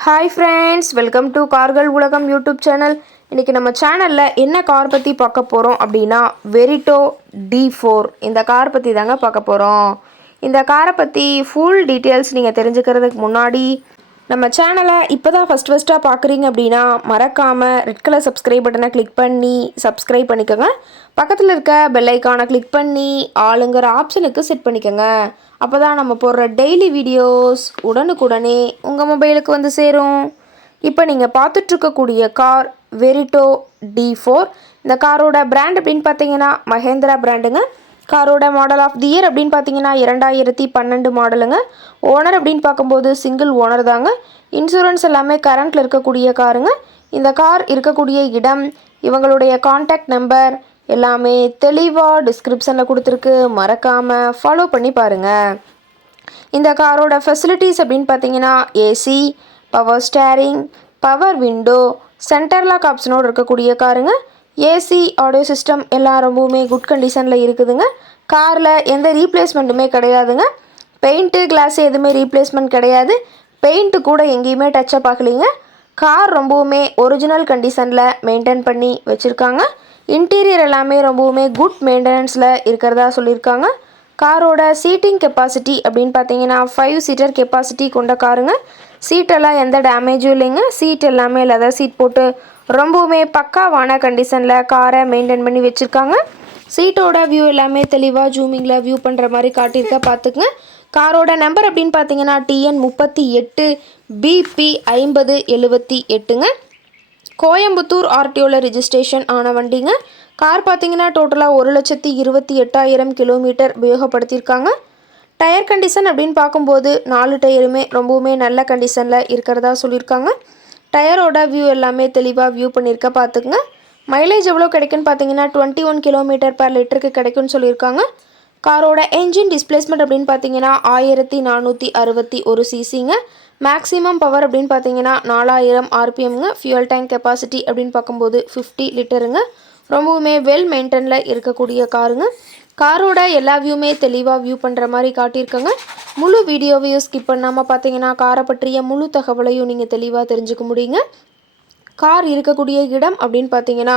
Hi friends welcome to கார்கள் உலகம் YouTube channel இன்றைக்கி நம்ம சேனலில் என்ன கார் பற்றி பார்க்க போகிறோம் அப்படின்னா வெரிட்டோ டி ஃபோர் இந்த கார் பற்றி தாங்க பார்க்க போகிறோம் இந்த காரை பற்றி ஃபுல் டீட்டெயில்ஸ் நீங்கள் தெரிஞ்சுக்கிறதுக்கு முன்னாடி நம்ம சேனலை இப்போ தான் ஃபஸ்ட் ஃபஸ்ட்டாக பார்க்குறீங்க அப்படின்னா மறக்காமல் ரெட் கலர் சப்ஸ்கிரைப் பட்டனை கிளிக் பண்ணி சப்ஸ்கிரைப் பண்ணிக்கோங்க. பக்கத்தில் இருக்க பெல் ஐக்கானை கிளிக் பண்ணி ஆளுங்கிற ஆப்ஷனுக்கு செட் பண்ணிக்கோங்க. அப்போ தான் நம்ம போடுற டெய்லி வீடியோஸ் உடனுக்குடனே உங்கள் மொபைலுக்கு வந்து சேரும். இப்போ நீங்கள் பார்த்துட்ருக்கக்கூடிய கார் வெரிட்டோ டி ஃபோர் இந்த காரோட பிராண்ட் அப்படின்னு பார்த்தீங்கன்னா மஹேந்திரா பிராண்டுங்க காரோட மாடல் ஆஃப் தி இயர் அப்படின்னு பார்த்தீங்கன்னா இரண்டாயிரத்தி பன்னெண்டு மாடலுங்க ஓனர் அப்படின்னு பார்க்கும்போது சிங்கிள் ஓனர் தாங்க. இன்சூரன்ஸ் எல்லாமே கரண்ட்டில் இருக்கக்கூடிய காருங்க. இந்த கார் இருக்கக்கூடிய இடம் இவங்களுடைய காண்டாக்ட் நம்பர் எல்லாமே தெளிவாக டிஸ்கிரிப்ஷனில் கொடுத்துருக்கு. மறக்காமல் ஃபாலோ பண்ணி பாருங்கள் இந்த காரோட ஃபெசிலிட்டிஸ் அப்படின்னு பார்த்தீங்கன்னா AC power steering power window centre lock ஆப்ஷனோடு இருக்கக்கூடிய காருங்க. ஏசி ஆடியோ சிஸ்டம் எல்லாம் ரொம்பவுமே குட் கண்டிஷனில் இருக்குதுங்க. காரில் எந்த ரீப்ளேஸ்மெண்ட்டுமே கிடையாதுங்க. பெயிண்ட்டு கிளாஸ் எதுவுமே ரீப்ளேஸ்மெண்ட் கிடையாது. பெயிண்ட்டு கூட எங்கேயுமே டச்சப் ஆகலைங்க. கார் ரொம்பவுமே ஒரிஜினல் கண்டிஷனில் மெயின்டைன் பண்ணி வச்சுருக்காங்க. இன்டீரியர் எல்லாமே ரொம்பவுமே குட் மெயின்டெனன்ஸில் இருக்கிறதா சொல்லியிருக்காங்க. காரோட சீட்டிங் கெப்பாசிட்டி அப்படின்னு பார்த்தீங்கன்னா ஃபைவ் சீட்டர் கெப்பாசிட்டி கொண்ட காருங்க சீட்டெல்லாம் எந்த டேமேஜும் இல்லைங்க. சீட் எல்லாமே லெதர் சீட் போட்டு ரொம்பவுமே பக்காவான கண்டிஷனில் காரை மெயின்டைன் பண்ணி வச்சுருக்காங்க. சீட்டோட வியூ எல்லாமே தெளிவாக ஜூமிங்கில் வியூ பண்ணுற மாதிரி காட்டியிருக்க பார்த்துக்குங்க. காரோட நம்பர் அப்படின்னு பார்த்தீங்கன்னா டிஎன் முப்பத்தி எட்டு பிபி ஐம்பது எழுபத்தி எட்டுங்க. கோயம்புத்தூர் ஆர்டிஓவில் ரிஜிஸ்ட்ரேஷன் ஆன வண்டிங்க. கார் பார்த்தீங்கன்னா டோட்டலாக ஒரு லட்சத்தி இருபத்தி எட்டாயிரம் கிலோமீட்டர் உபயோகப்படுத்தியிருக்காங்க. டயர் கண்டிஷன் அப்படின்னு பார்க்கும்போது நாலு டயருமே ரொம்பவுமே நல்ல கண்டிஷனில் இருக்கிறதா சொல்லியிருக்காங்க. டயரோட வியூ எல்லாமே தெளிவாக வியூ பண்ணியிருக்க பார்த்துக்குங்க. மைலேஜ் எவ்வளோ கிடைக்குன்னு பார்த்தீங்கன்னா டுவெண்ட்டி ஒன் கிலோமீட்டர் பர் லிட்டருக்கு கிடைக்கும்னு சொல்லியிருக்காங்க. காரோட என்ஜின் டிஸ்பிளேஸ்மெண்ட் அப்படின்னு பார்த்தீங்கன்னா ஆயிரத்தி நானூற்றி அறுபத்தி ஒரு சிசிங்க மேக்ஸிமம் பவர் அப்படின்னு பார்த்தீங்கன்னா நாலாயிரம் ஆர்பிஎம்ங்க ஃபியூல் டேங்க் கெப்பாசிட்டி அப்படின்னு பார்க்கும்போது ஃபிஃப்டி லிட்டருங்க ரொம்பவுமே வெல் மெயின்டெனில் இருக்கக்கூடிய காருங்க காரோட எல்லா வியூமே தெளிவாக வியூ பண்ணுற மாதிரி காட்டியிருக்கங்க. முழு வீடியோவையும் ஸ்கிப் பண்ணாமல் பார்த்தீங்கன்னா காரை பற்றிய முழு தகவலையும் நீங்கள் தெளிவாக தெரிஞ்சுக்க முடியுங்க. கார் இருக்கக்கூடிய இடம் அப்படின்னு பார்த்தீங்கன்னா